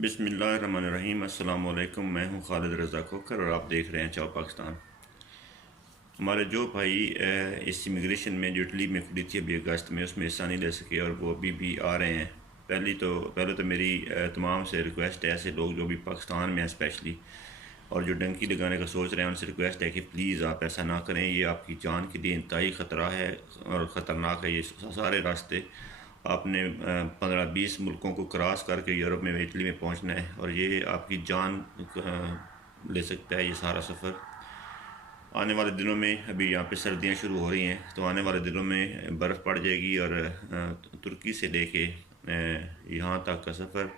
बिस्मिल्लाहिर्रहमानिर्रहीम। अस्सलाम वालेकुम। मैं हूं खालिद रज़ा खोखर और आप देख रहे हैं चाव पाकिस्तान। हमारे जो भाई इस इमिग्रेशन में जो इटली में खुली थी अभी अगस्त में, उसमें हिस्सा नहीं ले सके और वो अभी भी आ रहे हैं। पहले तो मेरी तमाम से रिक्वेस्ट है, ऐसे लोग जो भी पाकिस्तान में हैं स्पेशली और जो डंकी लगाने का सोच रहे हैं, उनसे रिक्वेस्ट है कि प्लीज़ आप ऐसा ना करें। ये आपकी जान के लिए इंतहाई ख़तरा है और ख़तरनाक है। ये सारे रास्ते आपने 15-20 मुल्कों को क्रॉस करके यूरोप में, इटली में पहुंचना है और ये आपकी जान ले सकता है ये सारा सफ़र। आने वाले दिनों में अभी यहाँ पे सर्दियाँ शुरू हो रही हैं, तो आने वाले दिनों में बर्फ़ पड़ जाएगी और तुर्की से लेके यहाँ तक का सफ़र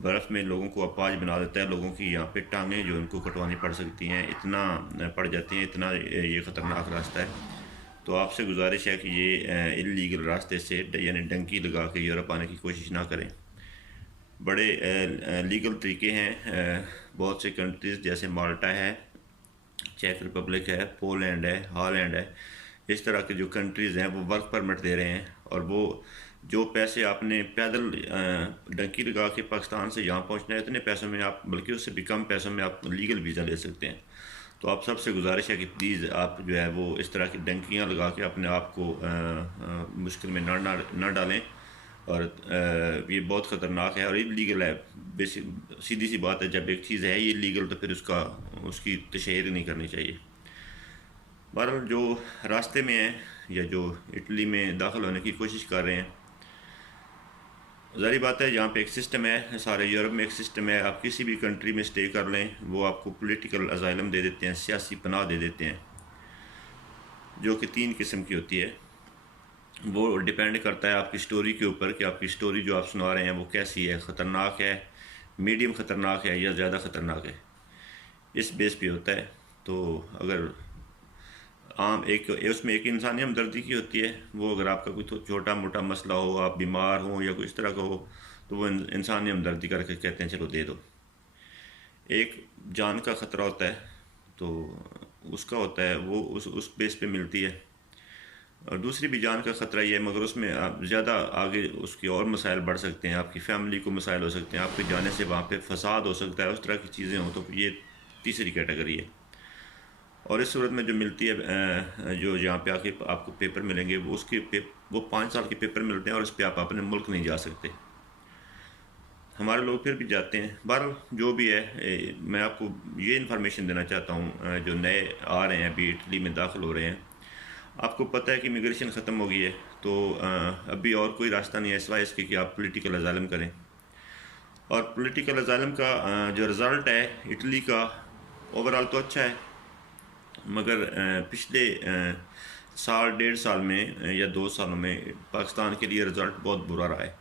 बर्फ़ में लोगों को अपाज बना देता है। लोगों की यहाँ पे टांगें जो उनको कटवानी पड़ सकती हैं, इतना पड़ जाती हैं, इतना ये ख़तरनाक रास्ता है। तो आपसे गुजारिश है कि ये इल्लीगल रास्ते से यानी डंकी लगा के यूरोप आने की कोशिश ना करें। बड़े लीगल तरीके हैं। बहुत से कंट्रीज़ जैसे माल्टा है, चेक रिपब्लिक है, पोलैंड है, हॉलैंड है, इस तरह के जो कंट्रीज़ हैं वो वर्क परमिट दे रहे हैं और वो जो पैसे आपने पैदल डंकी लगा के पाकिस्तान से यहाँ पहुँचना है, इतने पैसों में आप, बल्कि उससे भी कम पैसों में आप लीगल वीज़ा ले सकते हैं। तो आप सबसे गुजारिश है कि प्लीज़ आप जो है वो इस तरह की डंकियाँ लगा के अपने आप को मुश्किल में न डालें। और ये बहुत ख़तरनाक है और इलीगल है। बेसिक सीधी सी बात है, जब एक चीज़ है ये लीगल तो फिर उसकी तशहीर नहीं करनी चाहिए। बहरहाल जो रास्ते में है या जो इटली में दाखिल होने की कोशिश कर रहे हैं, ज़ाहिर बात है यहाँ पे एक सिस्टम है, सारे यूरोप में एक सिस्टम है। आप किसी भी कंट्री में स्टे कर लें, वो आपको पॉलिटिकल असाइलम दे देते हैं, सियासी पनाह दे देते हैं, जो कि 3 किस्म की होती है। वो डिपेंड करता है आपकी स्टोरी के ऊपर कि आपकी स्टोरी जो आप सुना रहे हैं वो कैसी है, ख़तरनाक है, मीडियम ख़तरनाक है या ज़्यादा ख़तरनाक है, इस बेस पे होता है। तो अगर आम एक उसमें एक इंसानी हमदर्दी की होती है, वो अगर आपका कोई छोटा मोटा मसला हो, आप बीमार हो या कोई इस तरह का हो, तो वो इंसानी हमदर्दी करके कहते हैं चलो दे दो। एक जान का ख़तरा होता है, तो उसका होता है वो उस बेस पे मिलती है। और दूसरी भी जान का ख़तरा ही है, मगर उसमें आप ज़्यादा आगे उसके और मसाइल बढ़ सकते हैं, आपकी फ़ैमिली को मसाइल हो सकते हैं, आपके जाने से वहाँ पे फसाद हो सकता है, उस तरह की चीज़ें हों, तो ये तीसरी कैटेगरी है। और इस सूरत में जो मिलती है, जो यहाँ पे आके आपको पेपर मिलेंगे, वो वो 5 साल के पेपर मिलते हैं और उस पर आप अपने मुल्क नहीं जा सकते। हमारे लोग फिर भी जाते हैं। बहरहाल जो भी है, मैं आपको ये इन्फॉर्मेशन देना चाहता हूँ, जो नए आ रहे हैं अभी इटली में दाखिल हो रहे हैं, आपको पता है कि इमिग्रेशन ख़त्म हो गई है, तो अभी और कोई रास्ता नहीं है सिवाय इसके कि आप पॉलिटिकल असाइलम करें। और पॉलिटिकल असाइलम का जो रिज़ल्ट है इटली का, ओवरऑल तो अच्छा है, मगर पिछले साल 1.5 साल में या 2 सालों में पाकिस्तान के लिए रिज़ल्ट बहुत बुरा रहा है।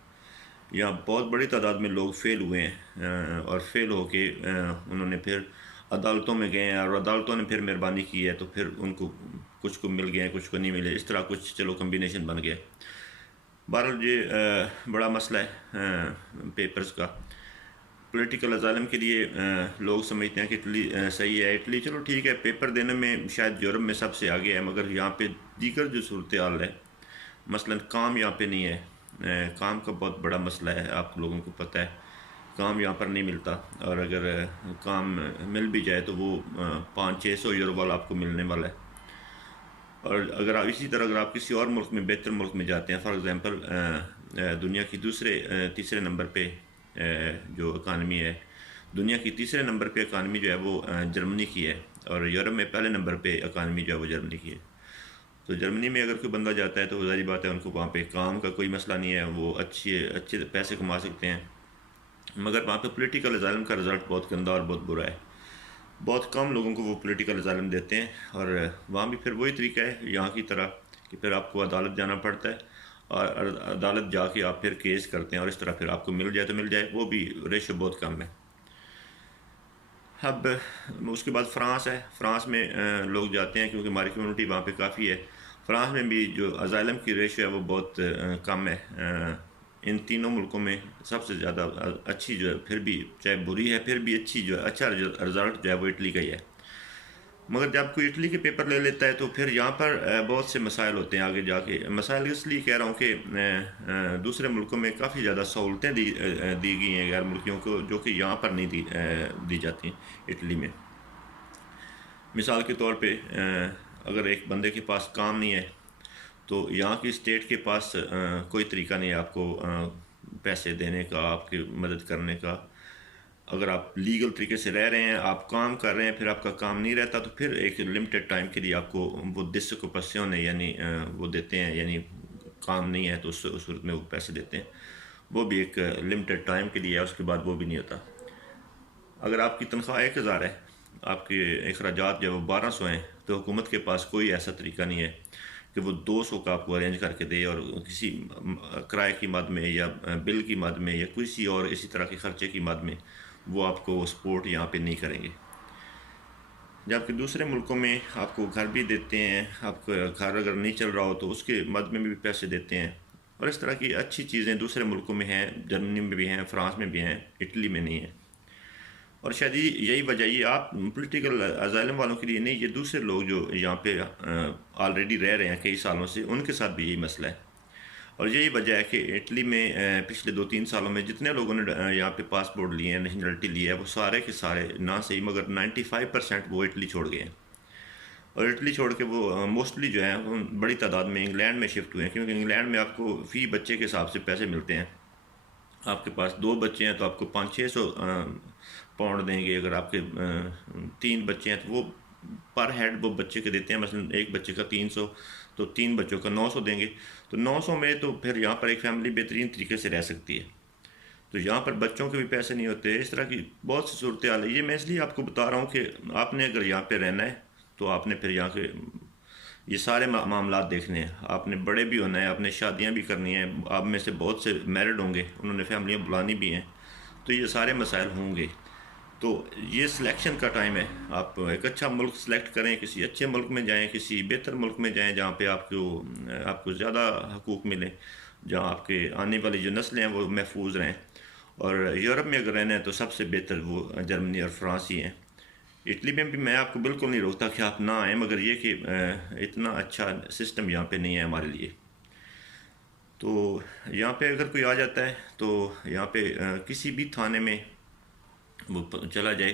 यहाँ बहुत बड़ी तादाद में लोग फ़ेल हुए हैं और फेल होके उन्होंने फिर अदालतों में गए हैं और अदालतों ने फिर मेहरबानी की है, तो फिर उनको कुछ को मिल गए हैं, कुछ को नहीं मिले, इस तरह कुछ चलो कम्बिनेशन बन गया। बहरहाल ये बड़ा मसला है पेपर्स का। पॉलिटिकल असाइलम के लिए लोग समझते हैं कि इटली सही है, इटली चलो ठीक है, पेपर देने में शायद यूरोप में सबसे आगे है, मगर यहाँ पे दीगर जो सूरत हाल है, मसलन काम यहाँ पे नहीं है। काम का बहुत बड़ा मसला है, आप लोगों को पता है, काम यहाँ पर नहीं मिलता और अगर काम मिल भी जाए तो वो 500-600 यूरो वाला आपको मिलने वाला है। और अगर आप इसी तरह अगर आप किसी और मुल्क में, बेहतर मुल्क में जाते हैं, फॉर एग्ज़ाम्पल दुनिया की तीसरे नंबर पे जो इकानमी है, दुनिया की तीसरे नंबर पे इकानमी जो है वो जर्मनी की है और यूरोप में पहले नंबर पे इकानमी जो है वो जर्मनी की है। तो जर्मनी में अगर कोई बंदा जाता है तो ज़ाहिर बात है उनको वहाँ पे काम का कोई मसला नहीं है, वो अच्छे पैसे कमा सकते हैं, मगर वहाँ पे पॉलिटिकल असाइलम का रिज़ल्ट बहुत गंदा और बहुत बुरा है। बहुत कम लोगों को वो पॉलिटिकल असाइलम देते हैं और वहाँ भी फिर वही तरीका है यहाँ की तरह कि फिर आपको अदालत जाना पड़ता है और अदालत जाके आप फिर केस करते हैं और इस तरह फिर आपको मिल जाए तो मिल जाए, वो भी रेशो बहुत कम है। अब उसके बाद फ़्रांस है, फ़्रांस में लोग जाते हैं क्योंकि हमारी कम्युनिटी वहाँ पे काफ़ी है। फ़्रांस में भी जो असाइलम की रेशो है वो बहुत कम है। इन तीनों मुल्कों में सबसे ज़्यादा अच्छी जो है, फिर भी चाहे बुरी है फिर भी अच्छी जो है, अच्छा रिज़ल्ट जो है वो इटली का ही है। मगर जब कोई इटली के पेपर ले लेता है तो फिर यहाँ पर बहुत से मसाइल होते हैं आगे जाके। मसाइल इसलिए कह रहा हूँ कि दूसरे मुल्कों में काफ़ी ज़्यादा सहूलतें दी गई हैं गैर मुल्कियों को, जो कि यहाँ पर नहीं दी जाती इटली में। मिसाल के तौर पे अगर एक बंदे के पास काम नहीं है तो यहाँ की स्टेट के पास कोई तरीका नहीं है आपको पैसे देने का, आपकी मदद करने का। अगर आप लीगल तरीके से रह रहे हैं, आप काम कर रहे हैं, फिर आपका काम नहीं रहता तो फिर एक लिमिटेड टाइम के लिए आपको वो डिसोक्यूपेशन यानी वो देते हैं, यानी काम नहीं है तो उस सूरत में वो पैसे देते हैं। वो भी एक लिमिटेड टाइम के लिए है, उसके बाद वो भी नहीं होता। अगर आपकी तनख्वाह 1000 है, आपके अखराजात जो 1200 हैं, तो हुकूमत के पास कोई ऐसा तरीका नहीं है कि वो 200 का आपको अरेंज करके दे और किसी किराए की मद में या बिल की मद में या किसी और इसी तरह के ख़र्चे की मद में वो आपको सपोर्ट यहाँ पे नहीं करेंगे। जबकि दूसरे मुल्कों में आपको घर भी देते हैं, आपको घर अगर नहीं चल रहा हो तो उसके मद में भी पैसे देते हैं। और इस तरह की अच्छी चीज़ें दूसरे मुल्कों में हैं, जर्मनी में भी हैं, फ्रांस में भी हैं, इटली में नहीं है। और शायद यही वजह, ये आप पॉलिटिकल अजाइलम वालों के लिए नहीं, ये दूसरे लोग जो यहाँ पे ऑलरेडी रह रहे हैं कई सालों से, उनके साथ भी यही मसला है। और यही वजह है कि इटली में पिछले 2-3 सालों में जितने लोगों ने यहाँ पे पासपोर्ट लिए हैं, नेशनलिटी ली है, वो सारे के सारे ना सही मगर 95% वो इटली छोड़ गए हैं। और इटली छोड़ के वो मोस्टली जो है वो बड़ी तादाद में इंग्लैंड में शिफ्ट हुए हैं, क्योंकि इंग्लैंड में आपको फ़ी बच्चे के हिसाब से पैसे मिलते हैं। आपके पास 2 बच्चे हैं तो आपको 500-600 पाउंड देंगे। अगर आपके 3 बच्चे हैं तो वो पर हेड वो बच्चे के देते हैं, मसलन एक बच्चे का 300 तो 3 बच्चों का 900 देंगे। तो 900 में तो फिर यहाँ पर एक फैमिली बेहतरीन तरीके से रह सकती है। तो यहाँ पर बच्चों के भी पैसे नहीं होते। इस तरह की बहुत सी सूरत हाल है। ये मैं इसलिए आपको बता रहा हूँ कि आपने अगर यहाँ पे रहना है तो आपने फिर यहाँ के ये सारे मामला देखने हैं। आपने बड़े भी होना है, आपने शादियाँ भी करनी हैं, आप में से बहुत से मैरिड होंगे, उन्होंने फैमिलियाँ बुलानी भी हैं, तो ये सारे मसाइल होंगे। तो ये सिलेक्शन का टाइम है। आप एक अच्छा मुल्क सेलेक्ट करें, किसी अच्छे मुल्क में जाएं, किसी बेहतर मुल्क में जाएं जहाँ पे आपको ज़्यादा हकूक़ मिले, जहाँ आपके आने वाली जो नस्लें हैं वो महफूज रहें। और यूरोप में अगर रहना है तो सबसे बेहतर वो जर्मनी और फ्रांस ही हैं। इटली में भी मैं आपको बिल्कुल नहीं रोकता कि आप ना आएँ, मगर ये कि इतना अच्छा सिस्टम यहाँ पे नहीं है हमारे लिए। तो यहाँ पे अगर कोई आ जाता है तो यहाँ पे किसी भी थाने में वो चला जाए।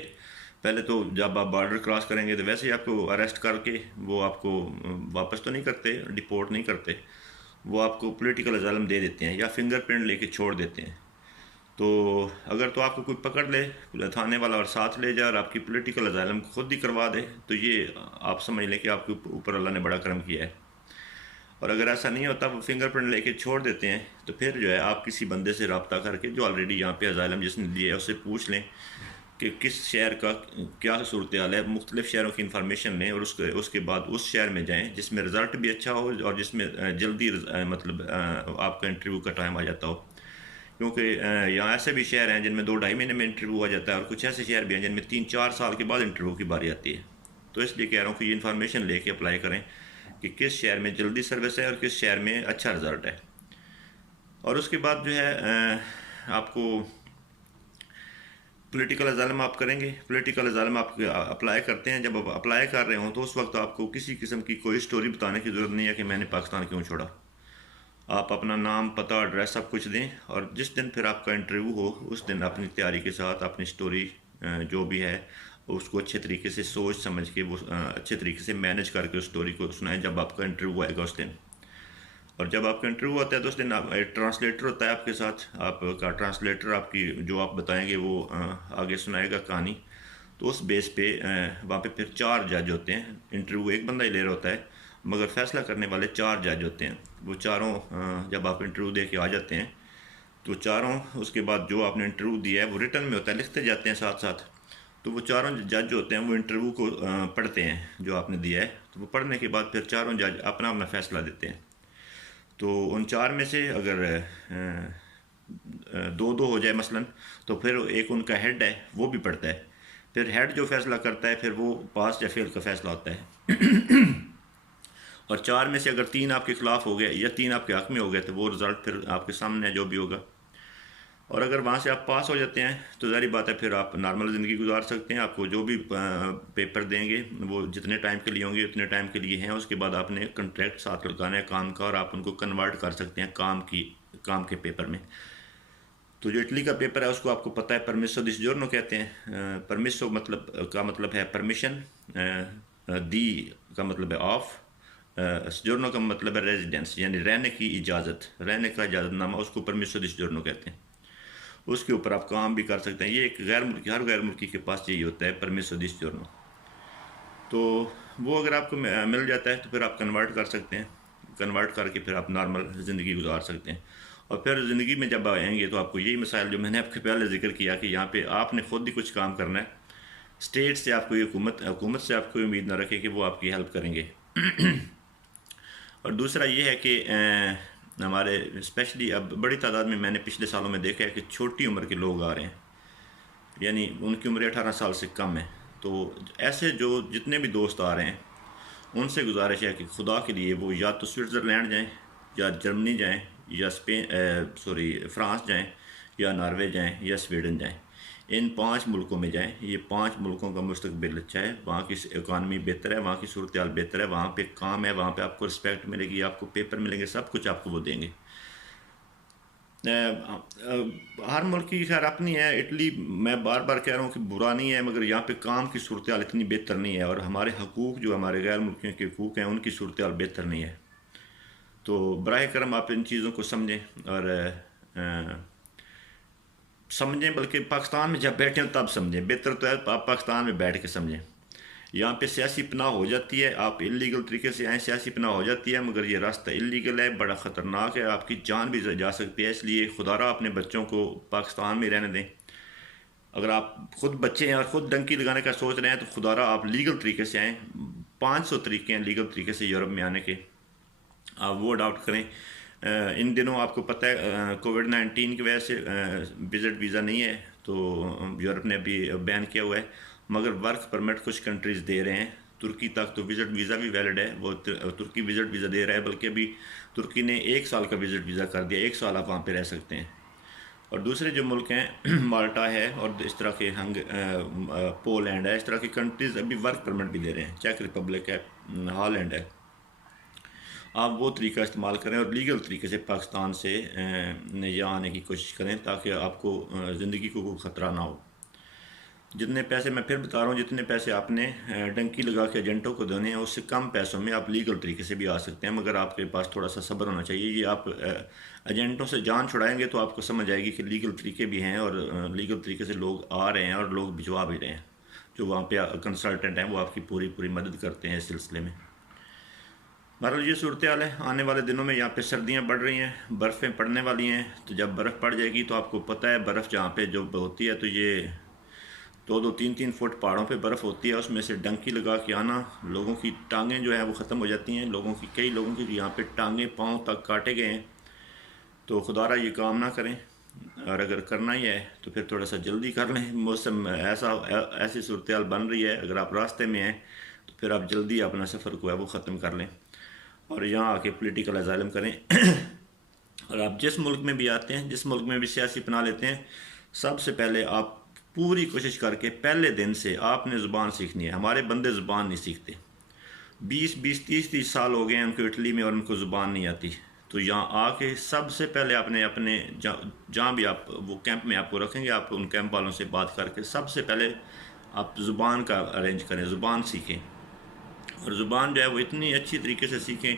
पहले तो जब आप बॉर्डर क्रॉस करेंगे तो वैसे ही आपको अरेस्ट करके वो आपको वापस तो नहीं करते, डिपोर्ट नहीं करते, वो आपको पॉलिटिकल अजालम दे देते हैं या फिंगरप्रिंट लेके छोड़ देते हैं। तो अगर तो आपको कोई पकड़ ले थाने वाला और साथ ले जाए और आपकी पॉलिटिकल अजालम खुद ही करवा दे, तो ये आप समझ लें कि आपके ऊपर अल्लाह ने बड़ा करम किया है। और अगर ऐसा नहीं होता, वो फिंगरप्रिंट लेके छोड़ देते हैं, तो फिर जो है आप किसी बंदे से रब्ता करके जो ऑलरेडी यहाँ पे अजालम जिसने लिया है उससे पूछ लें कि किस शहर का क्या सूरत हाल है। मुख्तलिफ़ शहरों की इंफॉर्मेशन लें और उसके बाद उस शहर में जाएँ जिसमें रिज़ल्ट भी अच्छा हो और जिसमें जल्दी मतलब आपका इंटरव्यू का टाइम आ जाता हो। क्योंकि यहाँ ऐसे भी शहर हैं जिनमें 2-2.5 महीने में इंटरव्यू आ जाता है, और कुछ ऐसे शहर भी हैं जिनमें 3-4 साल के बाद इंटरव्यू की बारी आती है। तो इसलिए कह रहा हूँ कि ये इन्फॉर्मेशन लेके अप्लाई करें कि किस शहर में जल्दी सर्विस है और किस शहर में अच्छा रिज़ल्ट है। और उसके बाद जो है आपको पॉलिटिकल अजालम आप करेंगे। पॉलिटिकल अजालम आप अप्लाई करते हैं, जब आप अप्लाई कर रहे हो तो उस वक्त आपको किसी किस्म की कोई स्टोरी बताने की ज़रूरत नहीं है कि मैंने पाकिस्तान क्यों छोड़ा। आप अपना नाम, पता, एड्रेस सब कुछ दें, और जिस दिन फिर आपका इंटरव्यू हो उस दिन अपनी तैयारी के साथ अपनी स्टोरी जो भी है उसको अच्छे तरीके से सोच समझ के वो अच्छे तरीके से मैनेज करके उस स्टोरी को सुनाएं जब आपका इंटरव्यू आएगा उस दिन। और जब आपका इंटरव्यू आता है तो उस दिन एक ट्रांसलेटर होता है आपके साथ। आपका ट्रांसलेटर आपकी जो आप बताएंगे वो आगे सुनाएगा कहानी। तो उस बेस पे वहाँ पे फिर 4 जज होते हैं। इंटरव्यू एक बंदा ही ले रहा होता है, मगर फैसला करने वाले 4 जज होते हैं। वो चारों जब आप इंटरव्यू दे के आ जाते हैं तो चारों उसके बाद जो आपने इंटरव्यू दिया है वो रिटन में होता है, लिखते जाते हैं साथ साथ। तो वो चारों जज होते हैं वो इंटरव्यू को पढ़ते हैं जो आपने दिया है। तो वो पढ़ने के बाद फिर चारों जज अपना अपना फ़ैसला देते हैं। तो उन 4 में से अगर 2-2 हो जाए मसलन, तो फिर एक उनका हेड है वो भी पढ़ता है। फिर हेड जो फैसला करता है फिर वो पास या फेल का फैसला होता है। और 4 में से अगर 3 आपके ख़िलाफ़ हो गए या 3 आपके हक़ में हो गए तो वो रिज़ल्ट फिर आपके सामने जो भी होगा। और अगर वहाँ से आप पास हो जाते हैं तो ज़ाहिर बात है फिर आप नॉर्मल ज़िंदगी गुजार सकते हैं। आपको जो भी पेपर देंगे वो जितने टाइम के लिए होंगे उतने टाइम के लिए हैं। उसके बाद आपने कॉन्ट्रैक्ट साथ लगाना है काम का और आप उनको कन्वर्ट कर सकते हैं काम के पेपर में। तो जो इटली का पेपर है उसको आपको पता है परमिसो डिस जोर्नो कहते हैं। परमिसो मतलब है परमिशन, दी का मतलब है ऑफ, जोर्नो का मतलब है रेजिडेंस यानी रहने की इजाज़त, रहने का इजाज़तनामा, उसको परमिसो डिस जोर्नो कहते हैं। उसके ऊपर आप काम भी कर सकते हैं। ये एक हर गैर मुल्की के पास यही होता है परमिसो डिस जोर्नो। तो वो अगर आपको मिल जाता है तो फिर आप कन्वर्ट कर सकते हैं। कन्वर्ट करके फिर आप नॉर्मल ज़िंदगी गुजार सकते हैं। और फिर ज़िंदगी में जब आएंगे तो आपको यही मसाइल जो मैंने आपके पहले जिक्र किया कि यहाँ पे आपने ख़ुद ही कुछ काम करना है। स्टेट से आपको ये हुकूमत से आपको उम्मीद ना रखें कि वो आपकी हेल्प करेंगे। और दूसरा ये है कि हमारे स्पेशली अब बड़ी तादाद में मैंने पिछले सालों में देखा है कि छोटी उम्र के लोग आ रहे हैं, यानी उनकी उम्र 18 साल से कम है। तो ऐसे जो जितने भी दोस्त आ रहे हैं उनसे गुजारिश है कि खुदा के लिए वो या तो स्विट्ज़रलैंड जाएं या जर्मनी जाएं या फ्रांस जाएं या नॉर्वे जाएं या स्वीडन जाएं। इन 5 मुल्कों में जाएं। ये 5 मुल्कों का मुस्तकबिल अच्छा है, वहाँ की इकानमी बेहतर है, वहाँ की सूरत हाल बेहतर है, वहाँ पे काम है, वहाँ पे आपको रिस्पेक्ट मिलेगी, आपको पेपर मिलेंगे, सब कुछ आपको वो देंगे। हर मुल्क की खैर अपनी है। इटली मैं बार बार कह रहा हूँ कि बुरा नहीं है, मगर यहाँ पे काम की सूरत हाल इतनी बेहतर नहीं है और हमारे हकूक़ जो हमारे गैर मुल्कियों के हकूक़ हैं उनकी सूरत हाल बेहतर नहीं है। तो बराए करम आप इन चीज़ों को समझें और समझें, बल्कि पाकिस्तान में जब बैठें तब समझें। बेहतर तो है आप पाकिस्तान में बैठ के समझें। यहाँ पे सियासी पनाह हो जाती है, आप इलीगल तरीके से आएँ, सियासी पनाह हो जाती है, मगर ये रास्ता इलीगल है, बड़ा ख़तरनाक है, आपकी जान भी जा सकती है। इसलिए खुदारा अपने बच्चों को पाकिस्तान में रहने दें। अगर आप ख़ुद बच्चे हैं और ख़ुद डंकी लगाने का सोच रहे हैं तो खुदारा आप लीगल तरीके से आएँ। 500 तरीके हैं लीगल तरीके से यूरोप में आने के, आप वो अडॉप्ट करें। इन दिनों आपको पता है कोविड-19 की वजह से विज़िट वीज़ा नहीं है, तो यूरोप ने अभी बैन किया हुआ है, मगर वर्क परमिट कुछ कंट्रीज़ दे रहे हैं। तुर्की तक तो विज़िट वीज़ा भी वैलिड है, वो तुर्की विज़िट वीज़ा दे रहा है, बल्कि अभी तुर्की ने 1 साल का विज़िट वीज़ा कर दिया, 1 साल आप वहाँ पे रह सकते हैं। और दूसरे जो मुल्क हैं माल्टा है और इस तरह के पोलैंड है, इस तरह की कंट्रीज़ अभी वर्क परमिट भी दे रहे हैं। चेक रिपब्लिक है, हॉलैंड है। आप वो तरीका इस्तेमाल करें और लीगल तरीके से पाकिस्तान से यहाँ आने की कोशिश करें ताकि आपको ज़िंदगी को कोई ख़तरा ना हो। जितने पैसे मैं फिर बता रहा हूँ, जितने पैसे आपने डंकी लगा के एजेंटों को देने हैं उससे कम पैसों में आप लीगल तरीके से भी आ सकते हैं, मगर आपके पास थोड़ा सा सब्र होना चाहिए। ये आप एजेंटों से जान छुड़ाएंगे तो आपको समझ आएगी कि लीगल तरीके भी हैं और लीगल तरीके से लोग आ रहे हैं और लोग भिजवा भी रहे हैं। जो वहाँ पे कंसल्टेंट हैं वो आपकी पूरी मदद करते हैं इस सिलसिले में। बहरहाल ये सूरत हाल है। आने वाले दिनों में यहाँ पे सर्दियाँ बढ़ रही हैं, बर्फ़ें पड़ने वाली हैं, तो जब बर्फ़ पड़ जाएगी तो आपको पता है बर्फ़ जहाँ पे जो होती है तो ये 2-2, 3-3 फुट पहाड़ों पे बर्फ़ होती है, उसमें से डंकी लगा के आना, लोगों की टांगें जो हैं वो ख़त्म हो जाती हैं। कई लोगों की यहाँ पे टांगें पाँव तक काटे गए हैं। तो खुदारा ये काम ना करें, और अगर करना ही है तो फिर थोड़ा सा जल्दी कर लें। मौसम ऐसी सूरत हाल बन रही है, अगर आप रास्ते में हैं तो फिर आप जल्दी अपना सफ़र को है वो ख़त्म कर लें और यहाँ आके पॉलिटिकल असाइलम करें। और आप जिस मुल्क में भी आते हैं, जिस मुल्क में भी सियासी पनाह लेते हैं, सबसे पहले आप पूरी कोशिश करके पहले दिन से आपने ज़ुबान सीखनी है। हमारे बंदे ज़ुबान नहीं सीखते, 20-20, 30-30 साल हो गए हैं उनको इटली में और उनको ज़ुबान नहीं आती। तो यहाँ आके सबसे पहले आपने अपने जहाँ भी आप वो कैंप में आपको रखेंगे, आप उन कैंप वालों से बात करके सबसे पहले आप ज़ुबान का अरेंज करें, ज़ुबान सीखें। और ज़ुबान जो है वो इतनी अच्छी तरीके से सीखें,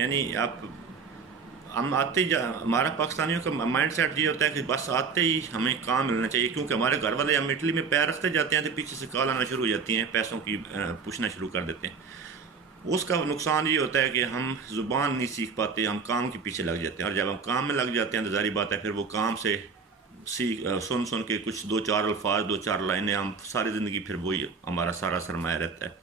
यानी हम आते ही हमारा पाकिस्तानियों का माइंड सेट ये होता है कि बस आते ही हमें काम मिलना चाहिए, क्योंकि हमारे घर वाले हम इटली में पैर रखते जाते हैं तो पीछे से कॉल आना शुरू हो जाती हैं, पैसों की पूछना शुरू कर देते हैं। उसका नुकसान ये होता है कि हम ज़ुबान नहीं सीख पाते, हम काम के पीछे लग जाते हैं, और जब हम काम में लग जाते हैं तो ज़ाहिर बात है फिर वो काम से सुन के कुछ 2-4 अल्फाज, 2-4 लाइनें, हम सारी ज़िंदगी फिर वही हमारा सारा सरमाया रहता है।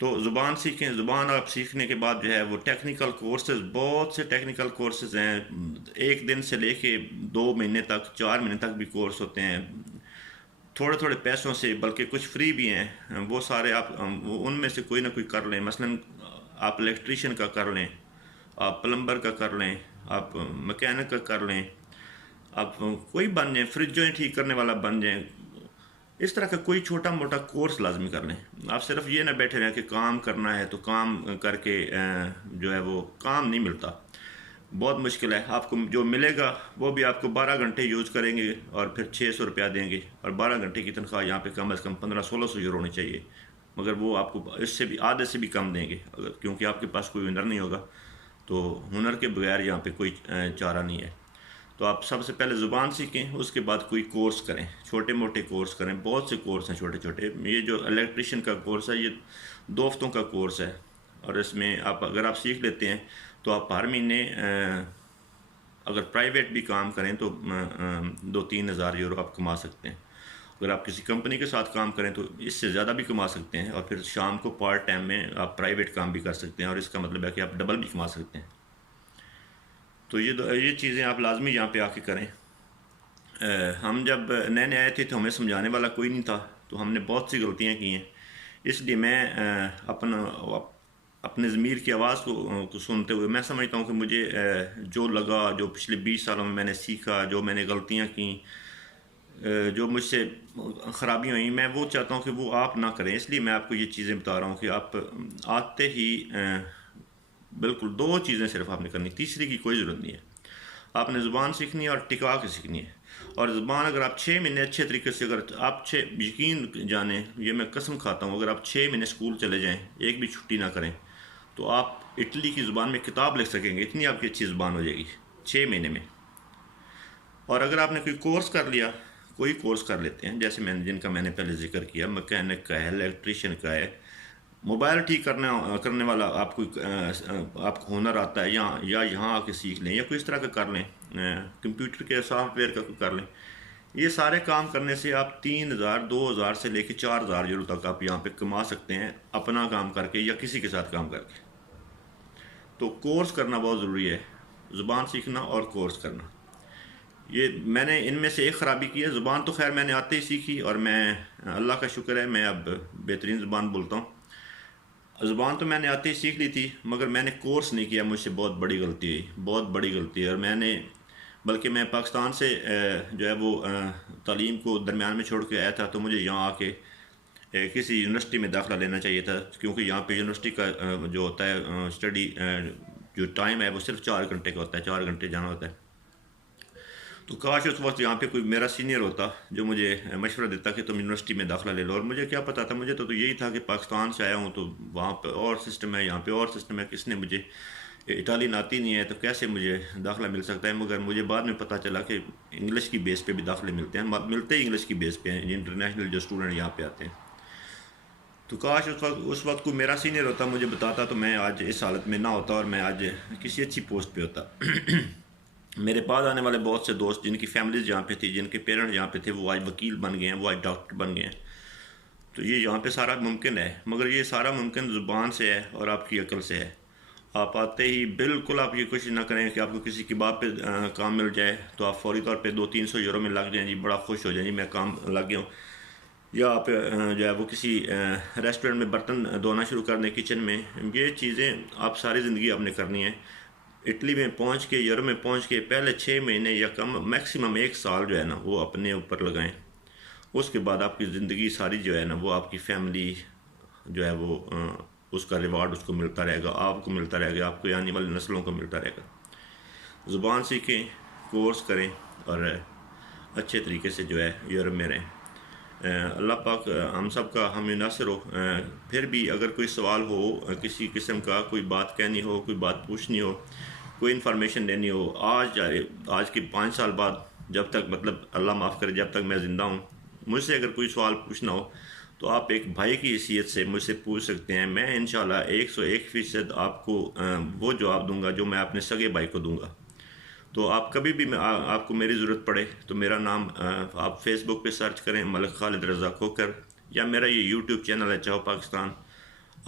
तो ज़ुबान सीखें। ज़ुबान आप सीखने के बाद जो है वो टेक्निकल कोर्सेज़, बहुत से टेक्निकल कोर्सेज़ हैं, 1 दिन से लेके 2 महीने तक, 4 महीने तक भी कोर्स होते हैं, थोड़े थोड़े पैसों से, बल्कि कुछ फ्री भी हैं। वो सारे आप उनमें से कोई ना कोई कर लें। मसलन आप इलेक्ट्रीशियन का कर लें, आप प्लम्बर का कर लें, आप मैकेनिक का कर लें, आप कोई बन जाए, फ्रिज जो है ठीक करने वाला बन जाए, इस तरह का कोई छोटा मोटा कोर्स लाजमी कर लें। आप सिर्फ ये ना बैठे रहें कि काम करना है तो काम करके जो है वो काम नहीं मिलता, बहुत मुश्किल है। आपको जो मिलेगा वो भी आपको 12 घंटे यूज़ करेंगे और फिर 600 रुपया देंगे, और 12 घंटे की तनख्वाह यहाँ पे कम से कम 1500-1600 यूरो होनी चाहिए, मगर वो आपको इससे भी आधे से भी कम देंगे, अगर क्योंकि आपके पास कोई हुनर नहीं होगा। तो हुनर के बगैर यहाँ पे कोई चारा नहीं है। तो आप सबसे पहले ज़ुबान सीखें, उसके बाद कोई कोर्स करें, छोटे मोटे कोर्स करें। बहुत से कोर्स हैं छोटे छोटे। ये जो इलेक्ट्रिशियन का कोर्स है ये 2 हफ्तों का कोर्स है, और इसमें आप अगर आप सीख लेते हैं तो आप हर महीने अगर प्राइवेट भी काम करें तो 2-3 हज़ार यूरो आप कमा सकते हैं। अगर आप किसी कंपनी के साथ काम करें तो इससे ज़्यादा भी कमा सकते हैं, और फिर शाम को पार्ट टाइम में आप प्राइवेट काम भी कर सकते हैं, और इसका मतलब है कि आप डबल भी कमा सकते हैं। तो ये चीज़ें आप लाजमी यहाँ पे आके करें। हम जब नए नए आए थे तो हमें समझाने वाला कोई नहीं था, तो हमने बहुत सी गलतियाँ की हैं। इसलिए मैं अपने ज़मीर की आवाज़ को सुनते हुए मैं समझता हूँ कि मुझे जो लगा, जो पिछले 20 सालों में मैंने सीखा, जो मैंने गलतियाँ की, जो मुझसे ख़राबियाँ हुई, मैं वो चाहता हूँ कि वो आप ना करें। इसलिए मैं आपको ये चीज़ें बता रहा हूँ कि आप आते ही बिल्कुल 2 चीज़ें सिर्फ आपने करनी, तीसरी की कोई ज़रूरत नहीं है। आपने ज़ुबान सीखनी है और टिका के सीखनी है। और ज़ुबान अगर आप 6 महीने अच्छे तरीके से, अगर आप यकीन जाने, ये मैं कसम खाता हूँ, अगर आप 6 महीने स्कूल चले जाएँ, एक भी छुट्टी ना करें, तो आप इटली की ज़ुबान में किताब लिख सकेंगे, इतनी आपकी अच्छी ज़ुबान हो जाएगी 6 महीने में। और अगर आपने कोई कोर्स कर लिया, कोई कोर्स कर लेते हैं, जैसे जिनका मैंने पहले जिक्र किया, मैकेनिक का है, इलेक्ट्रीशियन का है, मोबाइल ठीक करने वाला आपको हुनर आता है, या यहाँ आके सीख लें, या कोई इस तरह का कर लें, कंप्यूटर के सॉफ्टवेयर का कर लें। ये सारे काम करने से आप 3000, 2000 से लेके 4000 यूरो तक आप यहाँ पे कमा सकते हैं, अपना काम करके या किसी के साथ काम करके। तो कोर्स करना बहुत ज़रूरी है, ज़ुबान सीखना और कोर्स करना। ये मैंने इनमें से एक ख़राबी की है। ज़ुबान तो खैर मैंने आते ही सीखी, और मैं अल्लाह का शुक्र है मैं अब बेहतरीन ज़ुबान बोलता हूँ। ज़ुबान तो मैंने आते ही सीख ली थी, मगर मैंने कोर्स नहीं किया, मुझसे बहुत बड़ी गलती हुई, बहुत बड़ी गलती है। और बल्कि मैं पाकिस्तान से जो है वो तालीम को दरमियान में छोड़ के आया था, तो मुझे यहाँ आके किसी यूनिवर्सिटी में दाखिला लेना चाहिए था, क्योंकि यहाँ पे यूनिवर्सिटी का जो होता है स्टडी जो टाइम है वो सिर्फ 4 घंटे का होता है, 4 घंटे जाना होता है। तो काश उस वक्त यहाँ पे कोई मेरा सीनियर होता जो मुझे मशवरा देता कि तुम यूनिवर्सिटी में दाखिला ले लो। और मुझे क्या पता था, मुझे तो यही था कि पाकिस्तान से आया हूँ तो वहाँ पे और सिस्टम है, यहाँ पे और सिस्टम है, किसने मुझे इटालियन आती नहीं है तो कैसे मुझे दाखिला मिल सकता है। मगर मुझे बाद में पता चला कि इंग्लिश की बेस पे भी दाखिले मिलते हैं, मिलते ही इंग्लिश की बेस पे हैं इंटरनेशनल जो स्टूडेंट यहाँ पे आते हैं। तो काश उस वक्त कोई मेरा सीनियर होता, मुझे बताता, तो मैं आज इस हालत में ना होता और मैं आज किसी अच्छी पोस्ट पे होता। मेरे बाद आने वाले बहुत से दोस्त जिनकी फैमिलीज यहाँ पे थी, जिनके पेरेंट्स यहाँ पे थे, वो आज वकील बन गए हैं, वो आज डॉक्टर बन गए हैं। तो ये यहाँ पे सारा मुमकिन है, मगर ये सारा मुमकिन ज़ुबान से है और आपकी अकल से है। आप आते ही बिल्कुल आप ये कोशिश ना करें कि आपको किसी किबाब पे काम मिल जाए तो आप फौरी तौर पे 200-300 यूरो में लग जाएँ जी, बड़ा खुश हो जाएँ जी मैं काम लग गया हूँ। या आप जो है वो किसी रेस्टोरेंट में बर्तन धोना शुरू कर दें किचन में। ये चीज़ें आप सारी ज़िंदगी आपने करनी है। इटली में पहुंच के, यूरोप में पहुंच के पहले 6 महीने या कम मैक्सिमम 1 साल जो है ना वो अपने ऊपर लगाएं। उसके बाद आपकी ज़िंदगी सारी जो है ना वो आपकी फैमिली जो है वो उसका रिवार्ड उसको मिलता रहेगा, आपको मिलता रहेगा, आपको आने वाली नस्लों को मिलता रहेगा। ज़ुबान सीखें, कोर्स करें और अच्छे तरीके से जो है यूरोप में रहें। अल्लाह पाक हम सब का हम नासिर हो। फिर भी अगर कोई सवाल हो, किसी किस्म का कोई बात कहनी हो, कोई बात पूछनी हो, कोई इन्फॉर्मेशन लेनी हो, आज के 5 साल बाद, जब तक मतलब अल्लाह माफ़ करे जब तक मैं ज़िंदा हूँ, मुझसे अगर कोई सवाल पूछना हो तो आप एक भाई की हैसियत से मुझसे पूछ सकते हैं। मैं इंशाल्लाह 101% आपको वो जवाब दूँगा जो मैं अपने सगे भाई को दूँगा। तो आप कभी भी आपको मेरी ज़रूरत पड़े तो मेरा नाम आप फेसबुक पे सर्च करें मलिक खालिद रज़ा खोकर, या मेरा ये यूट्यूब चैनल है चाहो पाकिस्तान,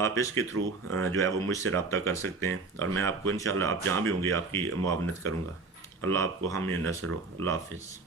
आप इसके थ्रू जो है वो मुझसे रब्ता कर सकते हैं। और मैं आपको इंशाल्लाह आप जहाँ भी होंगे आपकी मुआवनत करूँगा। अल्लाह आपको हामी नसर हो। अल्लाह हाफिज़।